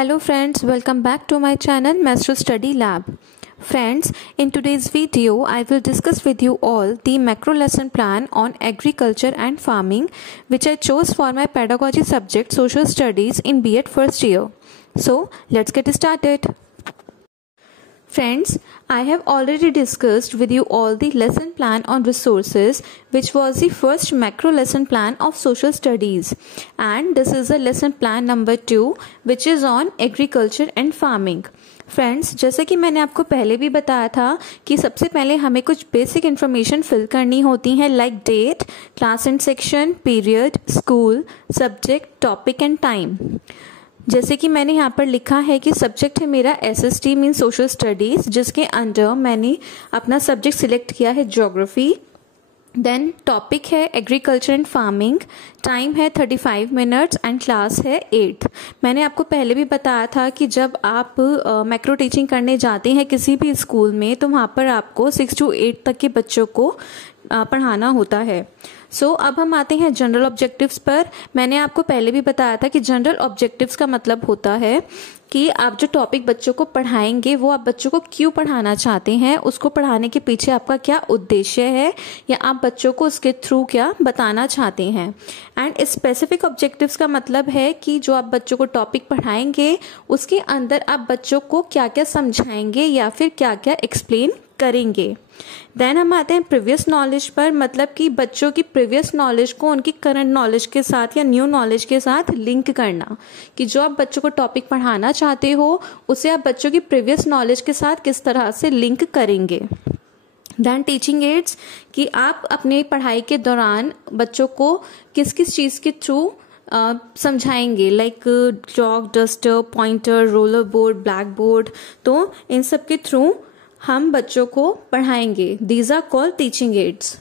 Hello friends, welcome back to my channel Master Study Lab. Friends, in today's video I will discuss with you all the macro lesson plan on agriculture and farming which I chose for my pedagogy subject Social Studies in B.Ed first year. So let's get started. Friends, I have already discussed with you all the lesson plan on resources which was the first macro lesson plan of social studies, and this is the lesson plan number 2 which is on agriculture and farming. Friends, जैसे कि मैंने आपको पहले भी बताया था कि सबसे पहले हमें कुछ बेसिक इन्फॉर्मेशन फिल करनी होती है like date, class and section, period, school, subject, topic and time. जैसे कि मैंने यहाँ पर लिखा है कि सब्जेक्ट है मेरा SST मीन सोशल स्टडीज़, जिसके अंडर मैंने अपना सब्जेक्ट सिलेक्ट किया है ज्योग्राफी। देन टॉपिक है एग्रीकल्चर एंड फार्मिंग, टाइम है 35 मिनट्स एंड क्लास है 8th। मैंने आपको पहले भी बताया था कि जब आप मैक्रो टीचिंग करने जाते हैं किसी भी स्कूल में तो वहाँ पर आपको 6 to 8 तक के बच्चों को पढ़ाना होता है। अब हम आते हैं जनरल ऑब्जेक्टिव्स पर। मैंने आपको पहले भी बताया था कि जनरल ऑब्जेक्टिव्स का मतलब होता है कि आप जो टॉपिक बच्चों को पढ़ाएंगे वो आप बच्चों को क्यों पढ़ाना चाहते हैं, उसको पढ़ाने के पीछे आपका क्या उद्देश्य है या आप बच्चों को उसके थ्रू क्या बताना चाहते हैं। एंड स्पेसिफिक ऑब्जेक्टिव्स का मतलब है कि जो आप बच्चों को टॉपिक पढ़ाएंगे उसके अंदर आप बच्चों को क्या क्या समझाएंगे या फिर क्या क्या एक्सप्लेन करेंगे। देन हम आते हैं प्रीवियस नॉलेज पर, मतलब कि बच्चों की प्रीवियस नॉलेज को उनकी करंट नॉलेज के साथ या न्यू नॉलेज के साथ लिंक करना, कि जो आप बच्चों को टॉपिक पढ़ाना चाहते हो उसे आप बच्चों की प्रीवियस नॉलेज के साथ किस तरह से लिंक करेंगे। देन टीचिंग एड्स, कि आप अपने पढ़ाई के दौरान बच्चों को किस किस चीज़ के थ्रू समझाएंगे, like chalk, duster, pointer, roller board, black board, तो इन सब के थ्रू हम बच्चों को पढ़ाएंगे। These are called teaching aids.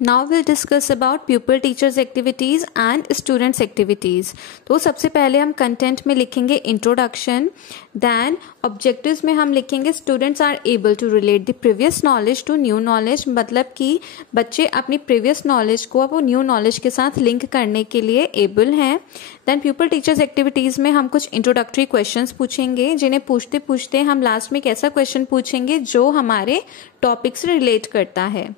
Now will discuss about pupil teachers activities and students activities. तो सबसे पहले हम कंटेंट में लिखेंगे इंट्रोडक्शन। देन ऑब्जेक्टिव्स में हम लिखेंगे students are able to relate the previous knowledge to new knowledge, मतलब कि बच्चे अपनी प्रीवियस नॉलेज को वो न्यू नॉलेज के साथ लिंक करने के लिए एबल हैं। देन पीपल टीचर्स एक्टिविटीज़ में हम कुछ इंट्रोडक्टरी क्वेश्चंस पूछेंगे, जिन्हें पूछते पूछते हम लास्ट में एक ऐसा क्वेश्चन पूछेंगे जो हमारे टॉपिक से रिलेट करता है।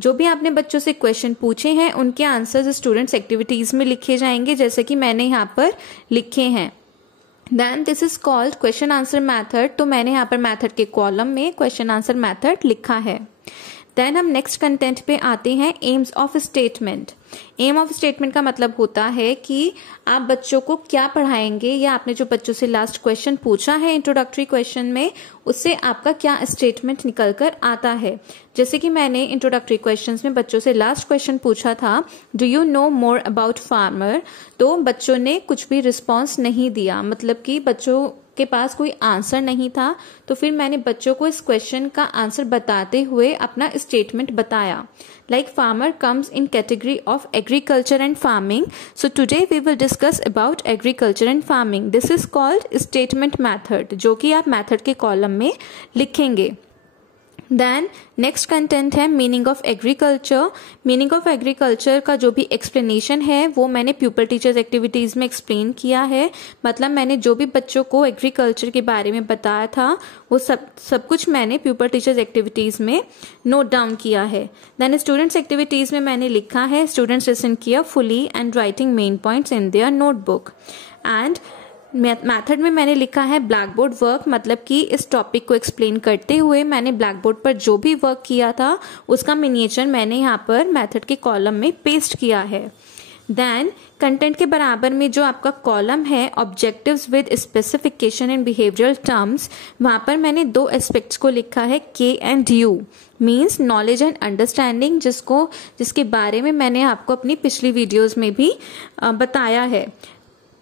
जो भी आपने बच्चों से क्वेश्चन पूछे हैं उनके आंसर्स स्टूडेंट्स एक्टिविटीज़ में लिखे जाएंगे, जैसे कि मैंने यहाँ पर लिखे हैं। Then this is called question answer method, तो मैंने यहाँ पर मैथड के कॉलम में क्वेश्चन आंसर मैथड लिखा है। देन हम नेक्स्ट कंटेंट पे आते हैं aims of statement. Aim of statement का मतलब होता है कि आप बच्चों को क्या पढ़ाएंगे या आपने जो बच्चों से लास्ट क्वेश्चन पूछा है इंट्रोडक्टरी क्वेश्चन में उससे आपका क्या स्टेटमेंट निकल कर आता है। जैसे कि मैंने इंट्रोडक्टरी क्वेश्चंस में बच्चों से लास्ट क्वेश्चन पूछा था, do you know more about farmer, तो बच्चों ने कुछ भी रिस्पॉन्स नहीं दिया, मतलब कि बच्चों के पास कोई आंसर नहीं था। तो फिर मैंने बच्चों को इस क्वेश्चन का आंसर बताते हुए अपना स्टेटमेंट बताया, like farmer comes in category of agriculture and farming, so today we will discuss about agriculture and farming. This is called statement method, जो कि आप मैथड के कॉलम में लिखेंगे। देन नेक्स्ट कंटेंट है meaning of agriculture. Meaning of agriculture का जो भी एक्सप्लेनेशन है वो मैंने प्यूपल टीचर्स एक्टिविटीज़ में एक्सप्लेन किया है, मतलब मैंने जो भी बच्चों को एग्रीकल्चर के बारे में बताया था वो सब कुछ मैंने प्यूपल टीचर्स एक्टिविटीज़ में नोट डाउन किया है। देन स्टूडेंट्स एक्टिविटीज़ में मैंने लिखा है students listen carefully and writing main points in their notebook. And method में मैंने लिखा है ब्लैक बोर्ड वर्क, मतलब कि इस टॉपिक को एक्सप्लेन करते हुए मैंने ब्लैक बोर्ड पर जो भी वर्क किया था उसका मिनिएचर मैंने यहाँ पर मैथड के कॉलम में पेस्ट किया है। देन कंटेंट के बराबर में जो आपका कॉलम है objectives with specification and behavioural terms, वहाँ पर मैंने दो एस्पेक्ट्स को लिखा है के and you, means knowledge and understanding, जिसके बारे में मैंने आपको अपनी पिछली वीडियोज़ में भी बताया है।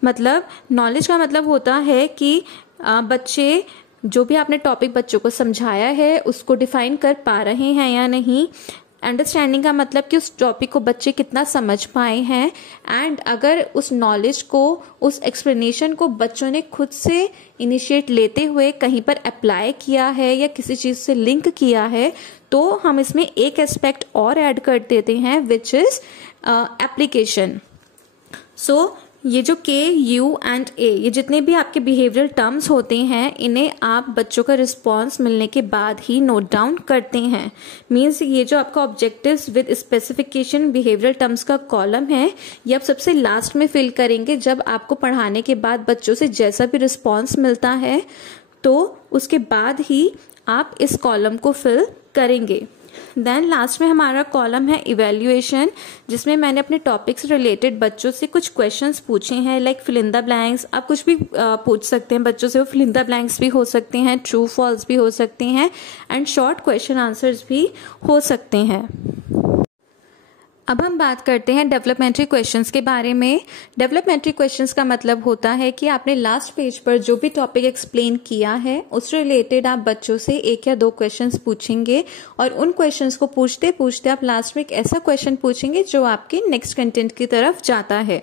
मतलब नॉलेज का मतलब होता है कि बच्चे जो भी आपने टॉपिक बच्चों को समझाया है उसको डिफाइन कर पा रहे हैं या नहीं। अंडरस्टैंडिंग का मतलब कि उस टॉपिक को बच्चे कितना समझ पाए हैं, एंड अगर उस नॉलेज को, उस एक्सप्लेनेशन को बच्चों ने खुद से इनिशिएट लेते हुए कहीं पर अप्लाई किया है या किसी चीज़ से लिंक किया है तो हम इसमें एक एस्पेक्ट और ऐड कर देते हैं विच इज़ एप्लीकेशन। सो ये जो के, यू एंड ए, ये जितने भी आपके बिहेवियरल टर्म्स होते हैं, इन्हें आप बच्चों का रिस्पॉन्स मिलने के बाद ही नोट डाउन करते हैं। मीन्स ये जो आपका objectives with specification behavioural terms का कॉलम है, ये आप सबसे लास्ट में फिल करेंगे जब आपको पढ़ाने के बाद बच्चों से जैसा भी रिस्पॉन्स मिलता है, तो उसके बाद ही आप इस कॉलम को फिल करेंगे। देन लास्ट में हमारा कॉलम है इवेल्युएशन, जिसमें मैंने अपने टॉपिक से रिलेटेड बच्चों से कुछ क्वेश्चंस पूछे हैं, like fill in the blanks. आप कुछ भी पूछ सकते हैं बच्चों से, वो फिल इन द ब्लैंक्स भी हो सकते हैं, ट्रू फॉल्स भी हो सकते हैं, एंड शॉर्ट क्वेश्चन आंसर्स भी हो सकते हैं। अब हम बात करते हैं डेवलपमेंट्री क्वेश्चंस के बारे में। डेवलपमेंट्री क्वेश्चंस का मतलब होता है कि आपने लास्ट पेज पर जो भी टॉपिक एक्सप्लेन किया है उससे रिलेटेड आप बच्चों से 1 या 2 क्वेश्चंस पूछेंगे, और उन क्वेश्चंस को पूछते पूछते आप लास्ट में एक ऐसा क्वेश्चन पूछेंगे जो आपके नेक्स्ट कंटेंट की तरफ जाता है।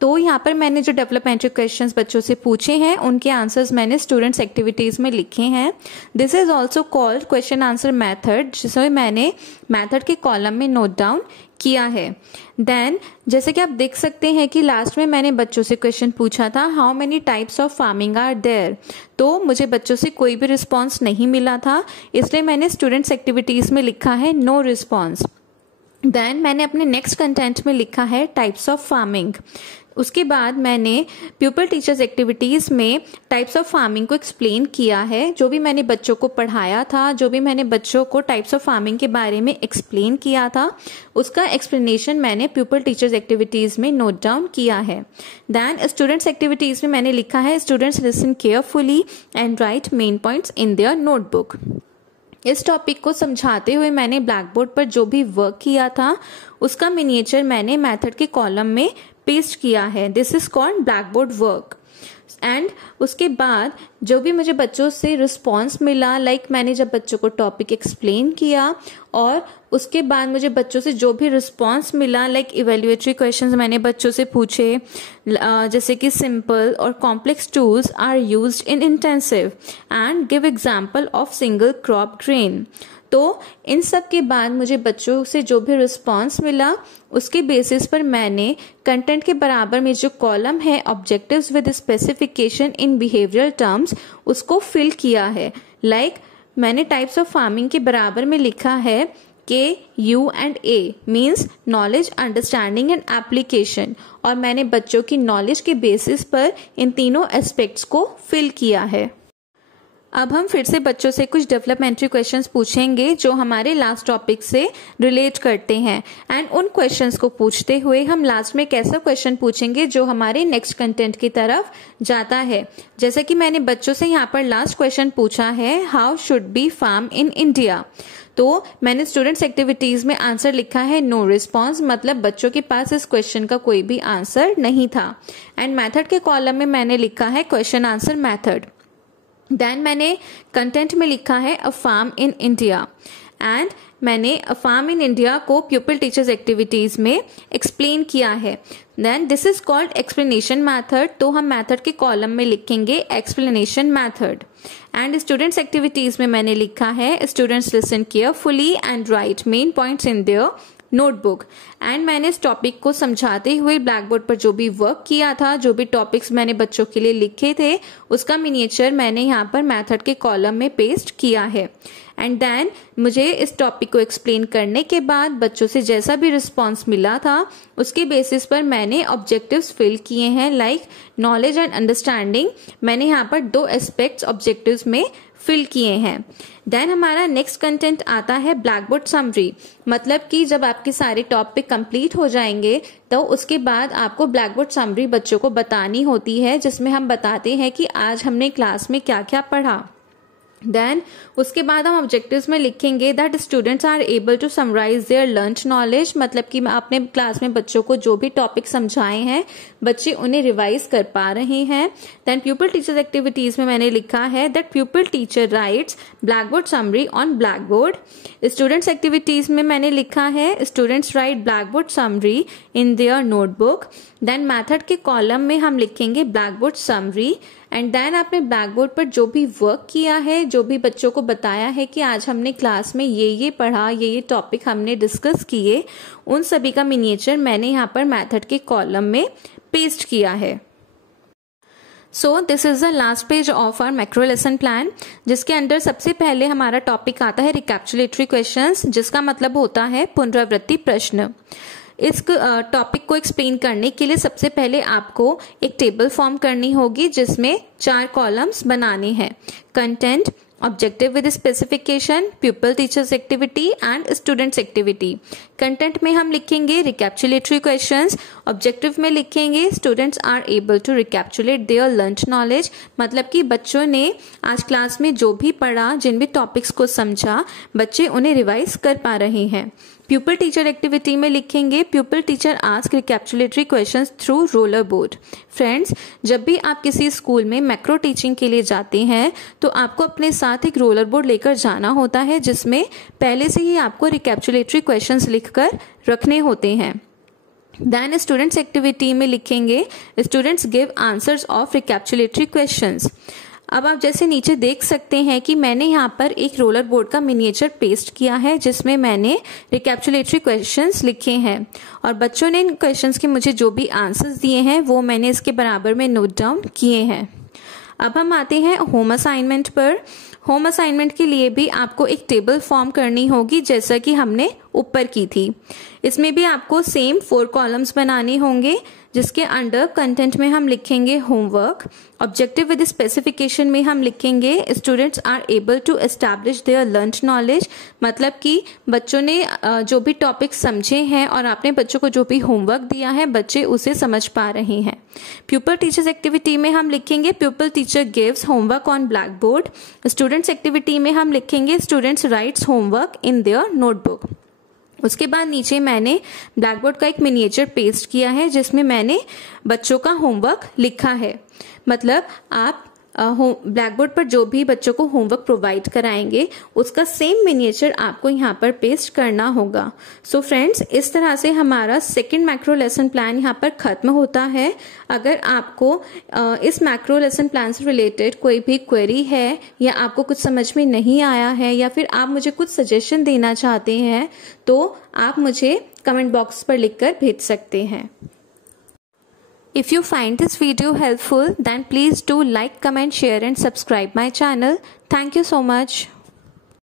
तो यहाँ पर मैंने जो डेवलपमेंट्री क्वेश्चंस बच्चों से पूछे हैं उनके आंसर्स मैंने स्टूडेंट्स एक्टिविटीज में लिखे हैं। This is also called question answer method, जिसे मैंने मेथड के कॉलम में नोट डाउन किया है। देन जैसे कि आप देख सकते हैं कि लास्ट में मैंने बच्चों से क्वेश्चन पूछा था, how many types of farming are there. तो मुझे बच्चों से कोई भी रिस्पॉन्स नहीं मिला था, इसलिए मैंने स्टूडेंट्स एक्टिविटीज में लिखा है नो रिस्पॉन्स। देन मैंने अपने नेक्स्ट कंटेंट में लिखा है टाइप्स ऑफ फार्मिंग। उसके बाद मैंने प्यूपल टीचर्स एक्टिविटीज में टाइप्स ऑफ फार्मिंग को एक्सप्लेन किया है। जो भी मैंने बच्चों को पढ़ाया था, जो भी मैंने बच्चों को टाइप्स ऑफ फार्मिंग के बारे में एक्सप्लेन किया था, उसका एक्सप्लेनेशन मैंने प्यूपल टीचर्स एक्टिविटीज में नोट डाउन किया है। देन स्टूडेंट्स एक्टिविटीज में मैंने लिखा है students listen carefully and write main points in their notebook. इस टॉपिक को समझाते हुए मैंने ब्लैक बोर्ड पर जो भी वर्क किया था उसका मिनिएचर मैंने मेथड के कॉलम में पेस्ट किया है। This is called black board work. And उसके बाद जो भी मुझे बच्चों से रिस्पॉन्स मिला, लाइक मैंने जब बच्चों को टॉपिक एक्सप्लेन किया और उसके बाद मुझे बच्चों से जो भी रिस्पॉन्स मिला, लाइक इवेल्युएटरी क्वेश्चंस मैंने बच्चों से पूछे, जैसे कि सिंपल और complex tools are used in intensive and give example of single crop grain. तो इन सब के बाद मुझे बच्चों से जो भी रिस्पॉन्स मिला उसके बेसिस पर मैंने कंटेंट के बराबर में जो कॉलम है objectives with specification in behavioural terms उसको फिल किया है। लाइक मैंने टाइप्स ऑफ फार्मिंग के बराबर में लिखा है के, you and A means knowledge, understanding and application, और मैंने बच्चों की नॉलेज के बेसिस पर इन तीनों एस्पेक्ट्स को फिल किया है। अब हम फिर से बच्चों से कुछ डेवलपमेंट्री क्वेश्चंस पूछेंगे जो हमारे लास्ट टॉपिक से रिलेट करते हैं, एंड उन क्वेश्चंस को पूछते हुए हम लास्ट में एक ऐसा क्वेश्चन पूछेंगे जो हमारे नेक्स्ट कंटेंट की तरफ जाता है। जैसे कि मैंने बच्चों से यहाँ पर लास्ट क्वेश्चन पूछा है, how should be farm in India. तो मैंने स्टूडेंट्स एक्टिविटीज में आंसर लिखा है नो रिस्पॉन्स, मतलब बच्चों के पास इस क्वेश्चन का कोई भी आंसर नहीं था। एंड मेथड के कॉलम में मैंने लिखा है क्वेश्चन आंसर मेथड। देन मैंने कंटेंट में लिखा है a farm in India, and मैंने अ फार्म इन इंडिया को प्यूपल टीचर्स एक्टिविटीज में एक्सप्लेन किया है। Then this is called explanation method, तो हम मैथड के कॉलम में लिखेंगे explanation method. And students activities में मैंने लिखा है students listen carefully and write main points in their notebook. And मैंने इस टॉपिक को समझाते हुए ब्लैक बोर्ड पर जो भी वर्क किया था, जो भी टॉपिक्स मैंने बच्चों के लिए लिखे थे, उसका मिनिएचर मैंने यहाँ पर मेथड के कॉलम में पेस्ट किया है। एंड देन मुझे इस टॉपिक को एक्सप्लेन करने के बाद बच्चों से जैसा भी रिस्पॉन्स मिला था उसके बेसिस पर मैंने ऑब्जेक्टिव्स फिल किए हैं, लाइक नॉलेज एंड अंडरस्टैंडिंग। मैंने यहाँ पर 2 एस्पेक्ट्स ऑब्जेक्टिव्स में फिल किए हैं। देन हमारा नेक्स्ट कंटेंट आता है ब्लैक बोर्ड समरी, मतलब कि जब आपके सारे टॉपिक कंप्लीट हो जाएंगे तो उसके बाद आपको ब्लैक बोर्ड समरी बच्चों को बतानी होती है, जिसमें हम बताते हैं कि आज हमने क्लास में क्या क्या पढ़ा। देन उसके बाद हम ऑब्जेक्टिव्स में लिखेंगे that students are able to summarize their learned knowledge, मतलब कि आपने क्लास में बच्चों को जो भी टॉपिक समझाए हैं बच्चे उन्हें रिवाइज कर पा रहे हैं। देन प्यूपल टीचर्स एक्टिविटीज में मैंने लिखा है that pupil teacher writes black board summary on black board. Students activities में मैंने लिखा है students write black board summary in their notebook. Then method के कॉलम में हम लिखेंगे black board summary. And then आपने ब्लैक बोर्ड पर जो भी वर्क किया है, जो भी बच्चों को बताया है कि आज हमने क्लास में ये पढ़ा, ये टॉपिक हमने डिस्कस किए, उन सभी का मिनिएचर मैंने यहाँ पर मेथड के कॉलम में पेस्ट किया है। So this is the last page of our macro lesson plan, जिसके अंदर सबसे पहले हमारा टॉपिक आता है रिकैप्चुलेटरी क्वेश्चंस, जिसका मतलब होता है पुनरावृत्ति प्रश्न। इस टॉपिक को एक्सप्लेन करने के लिए सबसे पहले आपको एक टेबल फॉर्म करनी होगी जिसमें 4 कॉलम्स बनाने हैं। Content, objective with specification, pupil teachers activity and students activity. Content में हम लिखेंगे रिकैप्चुलेटरी क्वेश्चंस, ऑब्जेक्टिव में लिखेंगे students are able to recapitulate their learned knowledge, मतलब कि बच्चों ने आज क्लास में जो भी पढ़ा, जिन भी टॉपिक्स को समझा, बच्चे उन्हें रिवाइज कर पा रहे हैं। प्यूपल टीचर एक्टिविटी में लिखेंगे pupil teacher ask recapitulatory questions through roller board. Friends, जब भी आप किसी स्कूल में मैक्रो टीचिंग के लिए जाते हैं तो आपको अपने साथ एक रोलर बोर्ड लेकर जाना होता है, जिसमें पहले से ही आपको रिकैप्चुलेटरी क्वेश्चंस लिखकर रखने होते हैं। देन स्टूडेंट्स एक्टिविटी में लिखेंगे students give answers of recapitulatory questions. अब आप जैसे नीचे देख सकते हैं कि मैंने यहाँ पर एक रोलर बोर्ड का मिनिएचर पेस्ट किया है जिसमें मैंने रिकैप्चुलेटरी क्वेश्चंस लिखे हैं, और बच्चों ने इन क्वेश्चंस के मुझे जो भी आंसर्स दिए हैं वो मैंने इसके बराबर में नोट डाउन किए हैं। अब हम आते हैं होम असाइनमेंट पर। होम असाइनमेंट के लिए भी आपको एक टेबल फॉर्म करनी होगी जैसा कि हमने ऊपर की थी। इसमें भी आपको सेम 4 कॉलम्स बनाने होंगे, जिसके अंडर कंटेंट में हम लिखेंगे होमवर्क, ऑब्जेक्टिव विद स्पेसिफिकेशन में हम लिखेंगे students are able to establish their learned knowledge, मतलब कि बच्चों ने जो भी टॉपिक समझे हैं और आपने बच्चों को जो भी होमवर्क दिया है बच्चे उसे समझ पा रहे हैं। प्यूपल टीचर्स एक्टिविटी में हम लिखेंगे pupil teacher gives homework on black board. Students activity में हम लिखेंगे students writes homework in their notebook. उसके बाद नीचे मैंने ब्लैक बोर्ड का एक मिनिएचर पेस्ट किया है जिसमें मैंने बच्चों का होमवर्क लिखा है, मतलब आप ब्लैक बोर्ड पर जो भी बच्चों को होमवर्क प्रोवाइड कराएंगे उसका सेम मिनिएचर आपको यहाँ पर पेस्ट करना होगा। सो फ्रेंड्स, इस तरह से हमारा सेकंड मैक्रो लेसन प्लान यहाँ पर खत्म होता है। अगर आपको इस मैक्रो लेसन प्लान से रिलेटेड कोई भी क्वेरी है या आपको कुछ समझ में नहीं आया है या फिर आप मुझे कुछ सजेशन देना चाहते हैं तो आप मुझे कमेंट बॉक्स पर लिखकर भेज सकते हैं। If you find this video helpful, then please do like, comment, share and subscribe my channel. Thank you so much.